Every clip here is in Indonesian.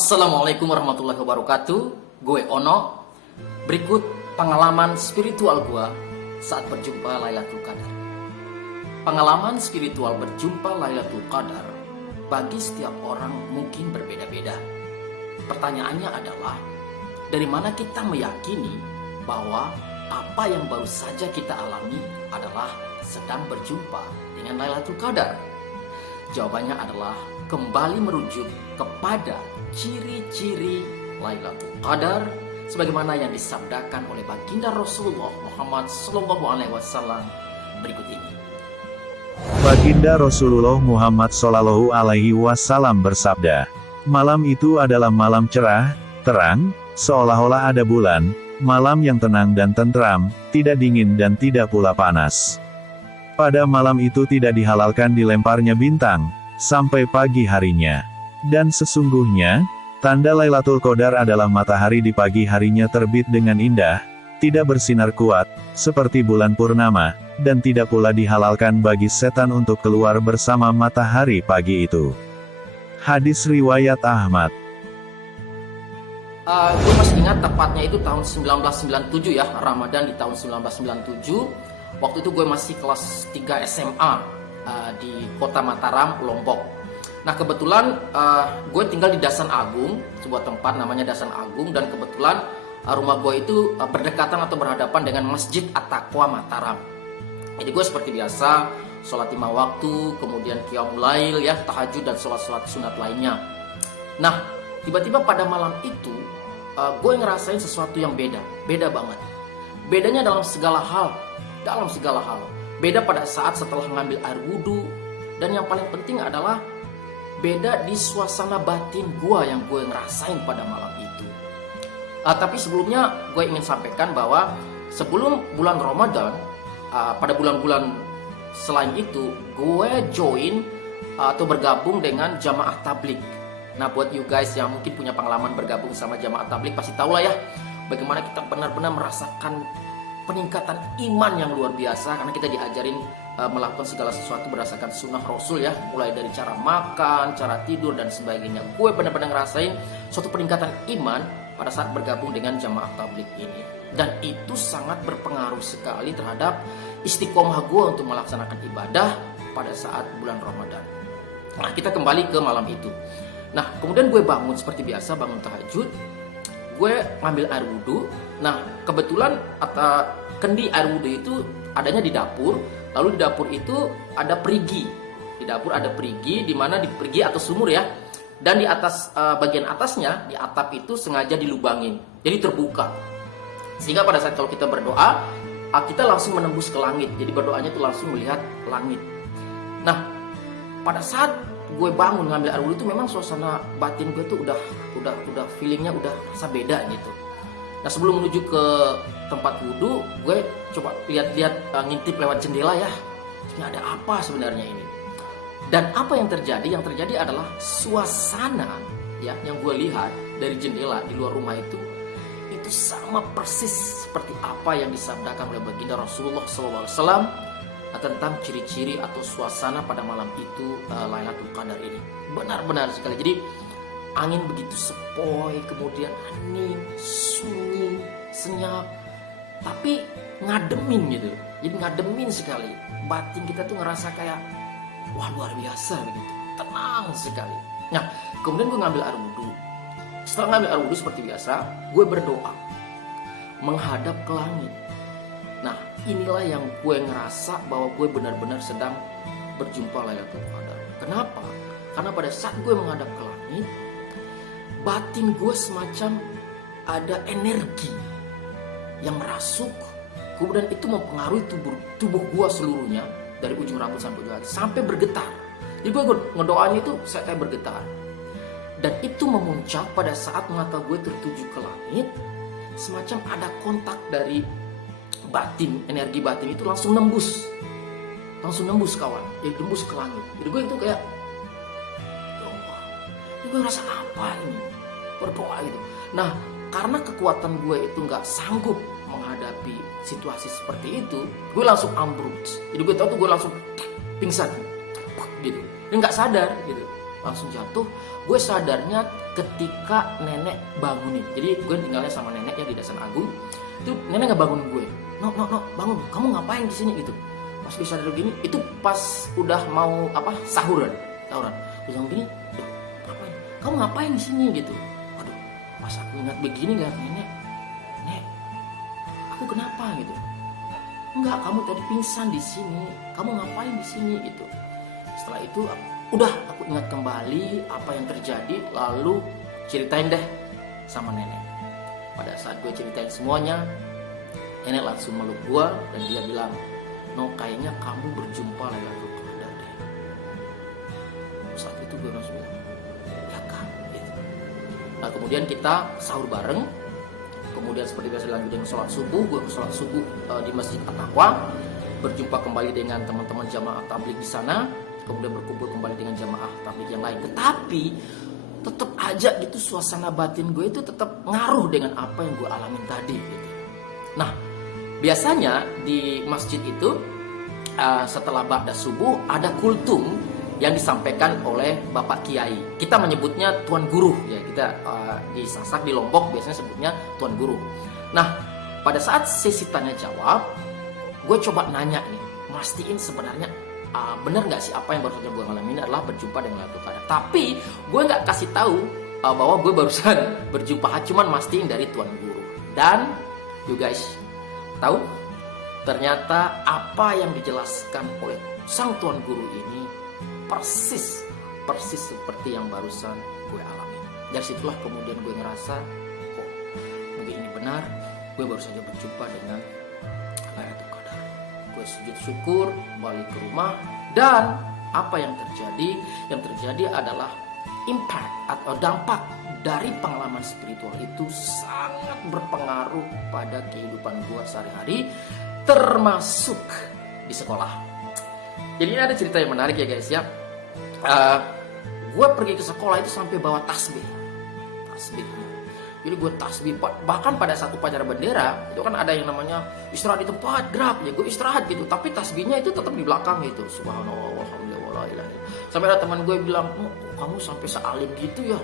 Assalamualaikum warahmatullahi wabarakatuh. Gue Ono. Berikut pengalaman spiritual gue saat berjumpa Lailatul Qadar. Pengalaman spiritual berjumpa Lailatul Qadar bagi setiap orang mungkin berbeda-beda. Pertanyaannya adalah, dari mana kita meyakini bahwa apa yang baru saja kita alami adalah sedang berjumpa dengan Lailatul Qadar? Jawabannya adalah kembali merujuk kepada ciri-ciri Lailatul Qadar sebagaimana yang disabdakan oleh baginda Rasulullah Muhammad SAW berikut ini. Baginda Rasulullah Muhammad SAW bersabda, malam itu adalah malam cerah, terang, seolah-olah ada bulan, malam yang tenang dan tentram, tidak dingin dan tidak pula panas. Pada malam itu tidak dihalalkan dilemparnya bintang, sampai pagi harinya. Dan sesungguhnya, tanda Lailatul Qadar adalah matahari di pagi harinya terbit dengan indah, tidak bersinar kuat, seperti bulan purnama, dan tidak pula dihalalkan bagi setan untuk keluar bersama matahari pagi itu. Hadis riwayat Ahmad. Gue masih ingat tepatnya itu tahun 1997 ya, Ramadan di tahun 1997. Waktu itu gue masih kelas 3 SMA di kota Mataram, Lombok. Nah kebetulan gue tinggal di Dasan Agung, sebuah tempat namanya Dasan Agung. Dan kebetulan rumah gue itu berdekatan atau berhadapan dengan Masjid At-Taqwa Mataram. Jadi gue seperti biasa sholat 5 waktu, kemudian qiyamul lail ya, tahajud dan sholat-sholat sunat lainnya. Nah tiba-tiba pada malam itu gue ngerasain sesuatu yang beda banget. Bedanya dalam segala hal. Beda pada saat setelah ngambil air wudhu. Dan yang paling penting adalah beda di suasana batin gue yang gue ngerasain pada malam itu. Tapi sebelumnya gue ingin sampaikan bahwa sebelum bulan Ramadan, pada bulan-bulan selain itu, gue join atau bergabung dengan jamaah tablik. Nah buat you guys yang mungkin punya pengalaman bergabung sama jamaah tablik pasti tahu lah ya, bagaimana kita benar-benar merasakan peningkatan iman yang luar biasa, karena kita diajarin melakukan segala sesuatu berdasarkan sunnah Rasul ya, mulai dari cara makan, cara tidur dan sebagainya. Gue benar-benar ngerasain suatu peningkatan iman pada saat bergabung dengan jamaah tablik ini, dan itu sangat berpengaruh sekali terhadap istiqomah gue untuk melaksanakan ibadah pada saat bulan Ramadan. Nah kita kembali ke malam itu. Nah kemudian gue bangun seperti biasa, bangun tahajud. Gue ngambil air wudhu. Nah kebetulan kendi air wudhu itu adanya di dapur. Lalu di dapur itu ada perigi. Di dapur ada perigi, di mana di perigi atau sumur ya. Dan di atas bagian atasnya, di atap itu sengaja dilubangin, jadi terbuka. Sehingga pada saat kalau kita berdoa, kita langsung menembus ke langit. Jadi berdoanya itu langsung melihat langit. Nah pada saat gue bangun ngambil air wudhu itu memang suasana batin gue tuh udah feelingnya udah rasa beda gitu. Nah sebelum menuju ke tempat wudhu, gue coba lihat-lihat, ngintip lewat jendela ya, ini ada apa sebenarnya ini. Dan apa yang terjadi? Yang terjadi adalah suasana ya yang gue lihat dari jendela di luar rumah itu sama persis seperti apa yang disabdakan oleh baginda Rasulullah SAW tentang ciri-ciri atau suasana pada malam itu Lailatul Qadar ini. Benar-benar sekali. Jadi angin begitu sepoi, kemudian hening, sunyi, senyap, tapi ngademin gitu. Jadi ngademin sekali. Batin kita tuh ngerasa kayak wah luar biasa begitu, tenang sekali. Nah kemudian gue ngambil air wudhu. Setelah ngambil air wudhu seperti biasa, gue berdoa menghadap ke langit. Nah inilah yang gue ngerasa bahwa gue benar-benar sedang berjumpa Lailatul Qadar. Kenapa? Karena pada saat gue menghadap ke langit, batin gue semacam ada energi yang merasuk, kemudian itu mempengaruhi tubuh gue seluruhnya, dari ujung rambut sampai ujung kaki, sampai bergetar. Jadi gue ngedoanya itu saya kayak bergetar. Dan itu memuncak pada saat mata gue tertuju ke langit, semacam ada kontak dari batin, energi batin itu langsung nembus kawan, jadi nembus ke langit. Jadi gue itu kayak, ya Allah, ini gue ngerasa apa ini, berdoa gitu. Nah karena kekuatan gue itu nggak sanggup menghadapi situasi seperti itu, gue langsung ambruk. Jadi gue tahu tuh gue langsung pingsan gitu, dan nggak sadar gitu. langsung jatuh. Gue sadarnya ketika nenek bangunin. Jadi gue tinggalnya sama nenek ya di Dasan Agung. Itu nenek nggak bangun gue. No, bangun. Kamu ngapain di sini gitu? Pas gue sadar begini, itu pas udah mau sahuran. Gue bilang gini, ngapain? Kamu ngapain di sini gitu? Waduh, pas aku ingat begini nggak nenek, aku kenapa gitu? Enggak, kamu tadi pingsan di sini. Kamu ngapain di sini gitu? Setelah itu udah aku ingat kembali apa yang terjadi, lalu ceritain deh sama nenek. Pada saat gue ceritain semuanya, nenek langsung meluk gue dan dia bilang, "No, kayaknya kamu berjumpa Lailatul Qadar deh." Saat itu gue langsung bilang, "Ya kan?" Gitu. Nah, kemudian kita sahur bareng. Kemudian seperti biasa dilanjutin sholat subuh. Gue ke sholat subuh di Masjid At-Taqwa, berjumpa kembali dengan teman-teman jamaah tabligh di sana. Kemudian berkumpul kembali dengan jamaah tabligh yang lain. Tetapi tetap aja gitu suasana batin gue itu tetap ngaruh dengan apa yang gue alamin tadi gitu. Nah, biasanya di masjid itu setelah ba'da subuh ada kultum yang disampaikan oleh Bapak Kiai. Kita menyebutnya Tuan Guru ya. Kita di Sasak di Lombok biasanya sebutnya Tuan Guru. Nah, pada saat sesi tanya jawab, gue coba nanya nih, mastiin sebenarnya benar nggak sih apa yang baru saja gue ngalamin adalah berjumpa dengan Lailatul Qadar. Tapi gue nggak kasih tahu bahwa gue barusan berjumpa, cuman mastiin dari Tuan Guru. Dan you guys tahu, ternyata apa yang dijelaskan oleh sang Tuan Guru ini persis seperti yang barusan gue alami. Dari situlah kemudian gue ngerasa, kok mungkin ini benar, gue baru saja berjumpa dengan Lailatul Qadar. Gue sujud syukur, balik ke rumah, dan apa yang terjadi? Yang terjadi adalah impact atau dampak dari pengalaman spiritual itu sangat berpengaruh pada kehidupan gue sehari-hari, termasuk di sekolah. Jadi ini ada cerita yang menarik ya guys ya. Gue pergi ke sekolah itu sampai bawa tasbih. Jadi gue tasbih, bahkan pada satu upacara bendera itu kan ada yang namanya istirahat di tempat, gerak ya, gue istirahat gitu, tapi tasbihnya itu tetap di belakang gitu. Subhanallah, walhamdulillah, wala ilaha illallah. Sampai ada teman gue bilang, "Oh, kamu sampai sealim gitu ya?"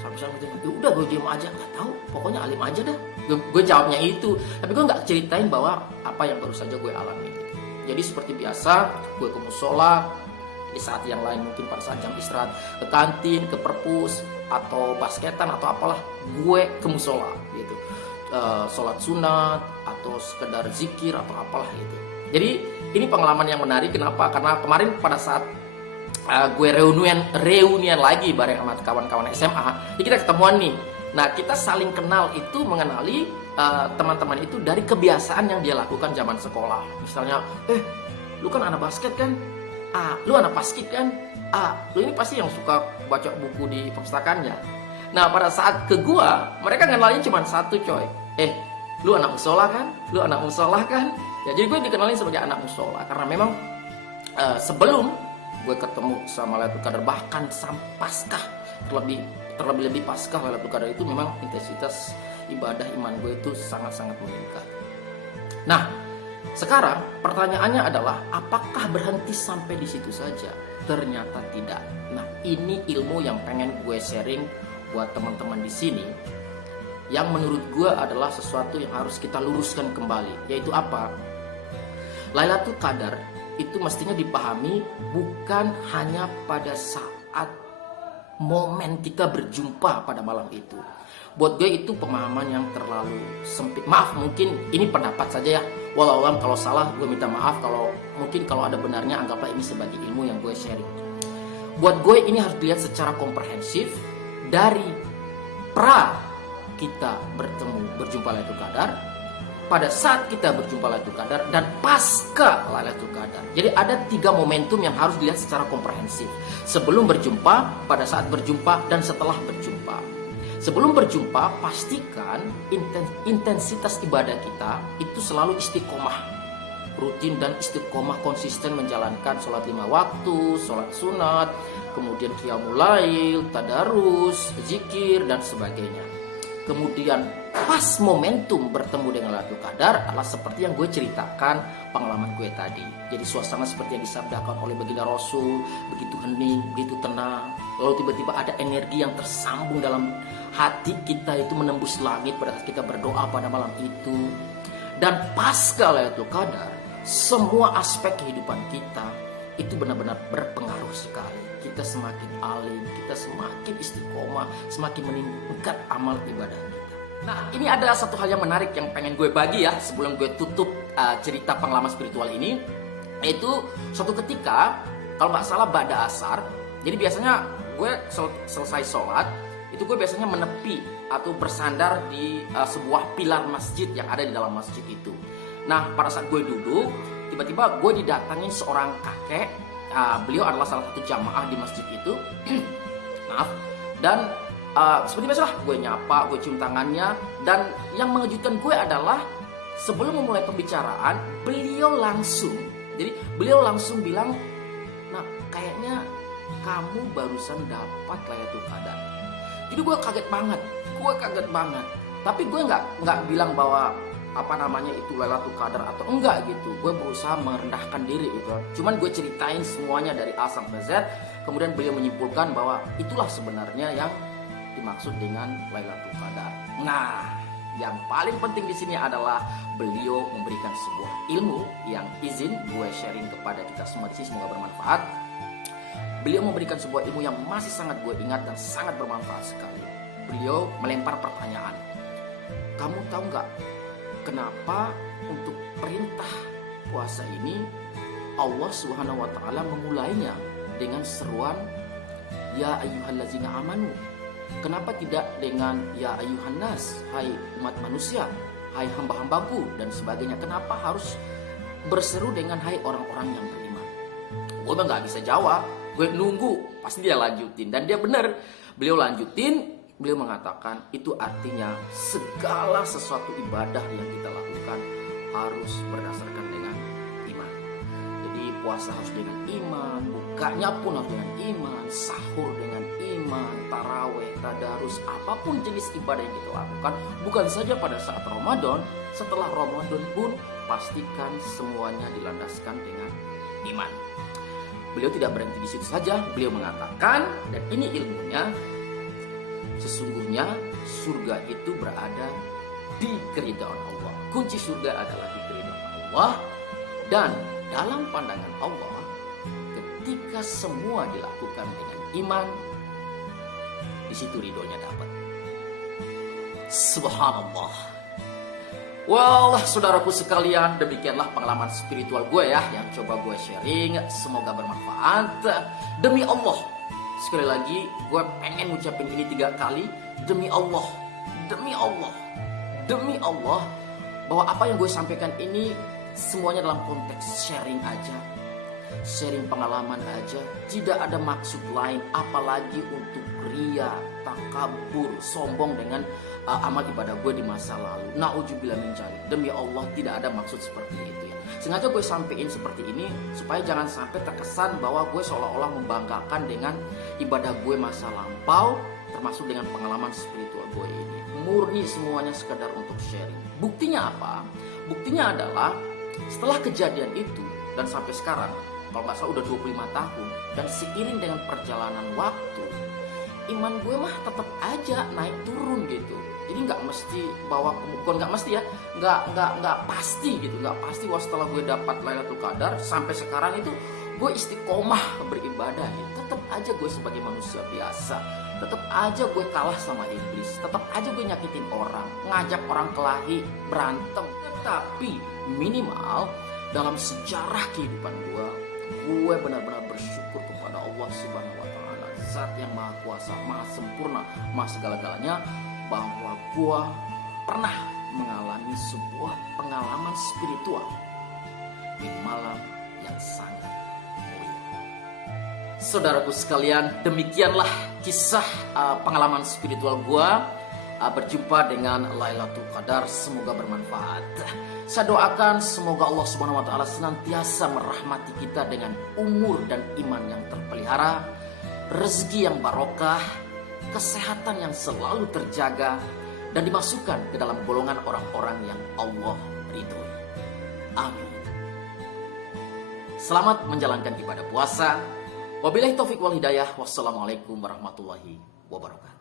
Sampai gitu, ya udah gue diam aja, nggak tahu, pokoknya alim aja dah. Gue jawabnya itu, tapi gue nggak ceritain bahwa apa yang baru saja gue alami. Jadi seperti biasa, gue ke musola. Di saat yang lain mungkin pada saat jam istirahat ke kantin, ke perpus atau basketan atau apalah, gue ke musola gitu, sholat sunat atau sekedar zikir atau apalah gitu. Jadi ini pengalaman yang menarik. Kenapa? Karena kemarin pada saat gue reunian lagi bareng sama kawan-kawan SMA, ya kita ketemuan nih. Nah, kita saling kenal itu mengenali teman-teman itu dari kebiasaan yang dia lakukan zaman sekolah. Misalnya, lu kan anak basket kan? Lu anak basket kan? Lu ini pasti yang suka baca buku di perpustakaannya. Nah, pada saat ke gua, mereka ngenalin cuma satu, coy. Lu anak musola kan? Lu anak musola kan? Ya, jadi gue dikenalin sebagai anak musola karena memang sebelum gue ketemu sama Lailatul Qadar, bahkan Paskah, terlebih Paskah Lailatul Qadar itu memang intensitas ibadah iman gue itu sangat-sangat meningkat. Nah, sekarang pertanyaannya adalah apakah berhenti sampai di situ saja? Ternyata tidak. Nah, ini ilmu yang pengen gue sharing buat teman-teman di sini, yang menurut gue adalah sesuatu yang harus kita luruskan kembali. Yaitu apa? Lailatul Qadar itu mestinya dipahami bukan hanya pada saat momen kita berjumpa pada malam itu. Buat gue itu pemahaman yang terlalu sempit. Maaf, mungkin ini pendapat saja ya. Walau alam, kalau salah gue minta maaf. Kalau ada benarnya, anggaplah ini sebagai ilmu yang gue sharing. Buat gue ini harus dilihat secara komprehensif dari kita berjumpa Lailatul Qadar, pada saat kita berjumpa Lailatul Qadar, dan pasca Lailatul Qadar. Jadi ada 3 momentum yang harus dilihat secara komprehensif. Sebelum berjumpa, pada saat berjumpa, dan setelah berjumpa. Sebelum berjumpa, pastikan intensitas ibadah kita itu selalu istiqomah, rutin dan istiqomah, konsisten menjalankan sholat 5 waktu, sholat sunat, kemudian qiyamul lail, tadarus, zikir, dan sebagainya. kemudian pas momentum bertemu dengan Lailatul Qadar adalah seperti yang gue ceritakan pengalaman gue tadi. Jadi suasana seperti yang disabdakan oleh baginda Rasul, begitu hening, begitu tenang. Lalu tiba-tiba ada energi yang tersambung dalam hati kita itu menembus langit pada saat kita berdoa pada malam itu. Dan pasca Lailatul Qadar, semua aspek kehidupan kita itu benar-benar berpengaruh sekali. Kita semakin alim, kita semakin istiqomah, semakin meningkat amal ibadah kita. Nah, ini ada satu hal yang menarik yang pengen gue bagi ya sebelum gue tutup cerita pengalaman spiritual ini. Itu suatu ketika, kalau nggak salah ba'da asar, jadi biasanya gue selesai sholat, itu gue biasanya menepi atau bersandar di sebuah pilar masjid yang ada di dalam masjid itu. Nah, pada saat gue duduk, tiba-tiba gue didatangi seorang kakek. Beliau adalah salah satu jamaah di masjid itu. Maaf. Dan seperti biasa gue nyapa, gue cium tangannya. Dan yang mengejutkan gue adalah sebelum memulai pembicaraan, beliau langsung bilang, nah kayaknya kamu barusan dapat Lailatul Qadar. Jadi gue kaget banget. Tapi gue nggak bilang bahwa itu Lailatul Qadar atau enggak gitu. Gue berusaha merendahkan diri gitu. Cuman gue ceritain semuanya dari A sampai Z. Kemudian beliau menyimpulkan bahwa itulah sebenarnya yang dimaksud dengan Lailatul Qadar. Nah, yang paling penting di sini adalah beliau memberikan sebuah ilmu yang izin gue sharing kepada kita semua di sini, semoga bermanfaat. Beliau memberikan sebuah ilmu yang masih sangat gue ingat dan sangat bermanfaat sekali. Beliau melempar pertanyaan. Kamu tahu nggak kenapa untuk perintah puasa ini Allah Subhanahu wa taala memulainya dengan seruan ya ayyuhallazina amanu? Kenapa tidak dengan ya ayyuhan nas, hai umat manusia, hai hamba-hambaku dan sebagainya? Kenapa harus berseru dengan hai orang-orang yang beriman? Gue nggak bisa jawab, gue nunggu pasti dia lanjutin. Dan dia benar, beliau lanjutin. Beliau mengatakan itu artinya segala sesuatu ibadah yang kita lakukan harus berdasarkan dengan iman. Jadi puasa harus dengan iman, bukanya pun harus dengan iman, sahur dengan iman, taraweh, tadarus, apapun jenis ibadah yang kita lakukan, bukan saja pada saat Ramadan, setelah Ramadan pun pastikan semuanya dilandaskan dengan iman. Beliau tidak berhenti di situ saja, beliau mengatakan, dan ini ilmunya, sesungguhnya surga itu berada di keridhaan Allah. Kunci surga adalah di keridhaan Allah. Dan dalam pandangan Allah, ketika semua dilakukan dengan iman, di situ ridhonya dapat. Subhanallah. Well, saudaraku sekalian, demikianlah pengalaman spiritual gue ya, yang coba gue sharing. Semoga bermanfaat. Demi Allah, sekali lagi gue pengen ngucapin ini 3 kali. Demi Allah, bahwa apa yang gue sampaikan ini semuanya dalam konteks sharing aja, sharing pengalaman aja, tidak ada maksud lain apalagi untuk ria, takabur, sombong dengan amal ibadah gue di masa lalu. Na'udzubillah min dzalik. Demi Allah tidak ada maksud seperti itu ya. Sengaja gue sampein seperti ini supaya jangan sampai terkesan bahwa gue seolah-olah membanggakan dengan ibadah gue masa lampau, termasuk dengan pengalaman spiritual gue ini. Murni semuanya sekadar untuk sharing. Buktinya apa? Buktinya adalah setelah kejadian itu dan sampai sekarang, kalau nggak salah udah 25 tahun, dan seiring dengan perjalanan waktu, iman gue mah tetap aja naik turun gitu. Jadi nggak mesti bahwa bukan nggak mesti ya, nggak pasti gitu, nggak pasti wah setelah gue dapat Lailatul Qadar sampai sekarang itu gue istiqomah beribadah gitu. Tetap aja gue sebagai manusia biasa, tetap aja gue kalah sama iblis, tetap aja gue nyakitin orang, ngajak orang kelahi, berantem. Tetapi minimal dalam sejarah kehidupan gue benar-benar bersyukur kepada Allah Subhanahu wa taala, Zat yang Maha Kuasa, Maha Sempurna, Maha segala-galanya, bahwa gue pernah mengalami sebuah pengalaman spiritual di malam yang sangat mulia. Saudaraku sekalian, demikianlah kisah pengalaman spiritual gue berjumpa dengan Lailatul Qadar. Semoga bermanfaat. Saya doakan semoga Allah Subhanahu wa taala senantiasa merahmati kita dengan umur dan iman yang terpelihara, rezeki yang barokah, kesehatan yang selalu terjaga, dan dimasukkan ke dalam golongan orang-orang yang Allah ridhoi. Amin. Selamat menjalankan ibadah puasa. Wabillahi taufiq wal hidayah. Wassalamualaikum warahmatullahi wabarakatuh.